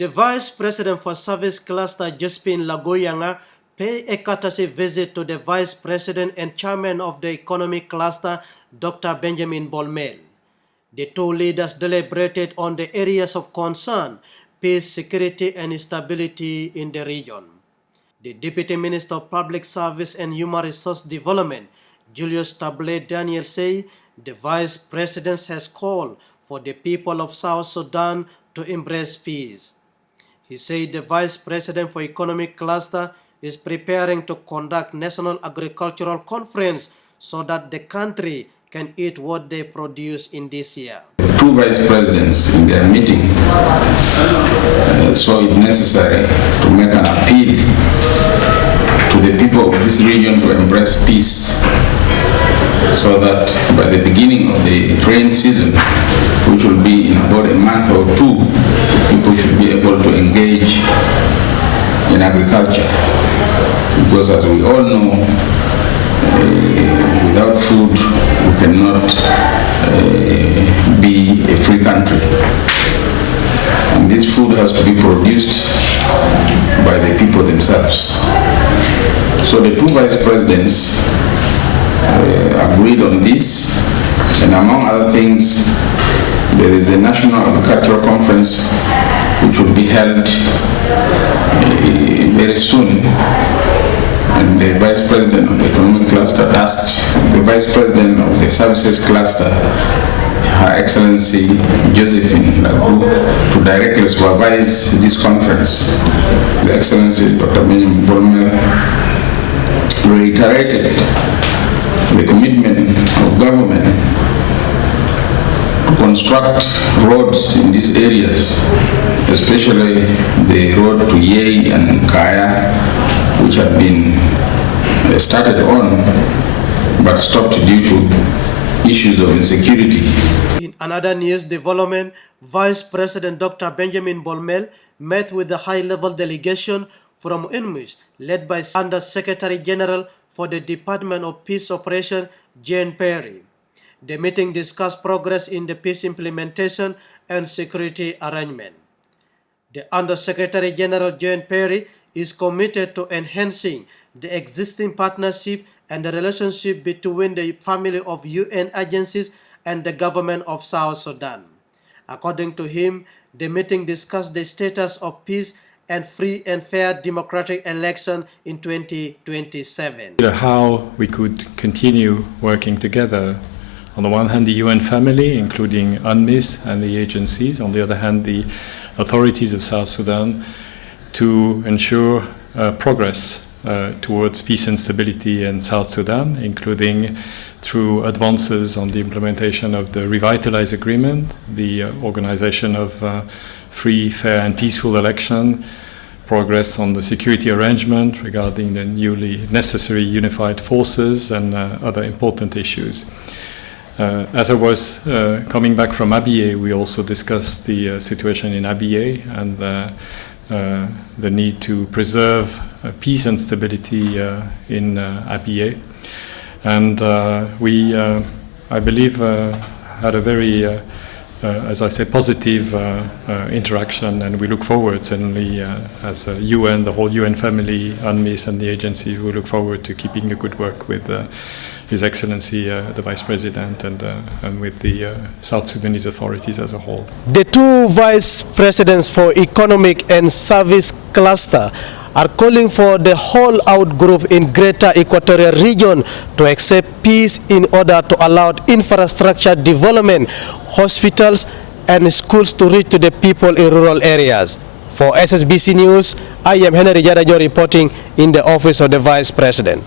The Vice President for Service Cluster, Josephine Lagu, paid a courtesy visit to the Vice President and Chairman of the Economic Cluster, Dr. Benjamin Bolmel. The two leaders deliberated on the areas of concern, peace, security, and stability in the region. The Deputy Minister of Public Service and Human Resource Development, Julius Tablet Daniel, said the Vice President has called for the people of South Sudan to embrace peace. He said the Vice President for Economic Cluster is preparing to conduct National Agricultural Conference so that the country can eat what they produce in this year. Two vice presidents in their meeting saw it necessary to make an appeal to the people of this region to embrace peace, so that by the beginning of the rain season, which will be in about a month or two, people should be able to engage in agriculture. Because as we all know, without food, we cannot be a free country. And this food has to be produced by the people themselves. So the two vice presidents agreed on this, and among other things, there is a National Agricultural Conference which will be held very soon. And the Vice President of the Economic Cluster tasked the Vice President of the Services Cluster, Her Excellency Josephine Lagu, to directly supervise this conference. The Excellency Dr. Benjamin Bolmel reiterated the commitment of government to construct roads in these areas, especially the road to Yei and Kaya, which had been started on but stopped due to issues of insecurity. In another news development, Vice President Dr. Benjamin Bolmel met with the high-level delegation from UNMISS, led by Under Secretary General for the Department of Peace Operation, Jane Perry. The meeting discussed progress in the peace implementation and security arrangement. The Under Secretary General Jane Perry is committed to enhancing the existing partnership and the relationship between the family of UN agencies and the government of South Sudan. According to him, the meeting discussed the status of peace and free and fair democratic election in 2027. How we could continue working together. On the one hand, the UN family, including UNMISS and the agencies. On the other hand, the authorities of South Sudan, to ensure progress towards peace and stability in South Sudan, including through advances on the implementation of the revitalized agreement, the organization of free, fair and peaceful election, progress on the security arrangement regarding the newly necessary unified forces, and other important issues. As I was coming back from Abyei, we also discussed the situation in Abyei and the need to preserve peace and stability in Abyei. And we, I believe, had a very, as I said, positive interaction, and we look forward, certainly, as UN, the whole UN family, UNMISS and the agency, we look forward to keeping a good work with His Excellency, the Vice President, and with the South Sudanese authorities as a whole. The two Vice Presidents for Economic and Service Cluster are calling for the whole-out group in Greater Equatorial Region to accept peace in order to allow infrastructure development, hospitals and schools to reach to the people in rural areas. For SSBC News, I am Henry Jadajo reporting in the office of the Vice President.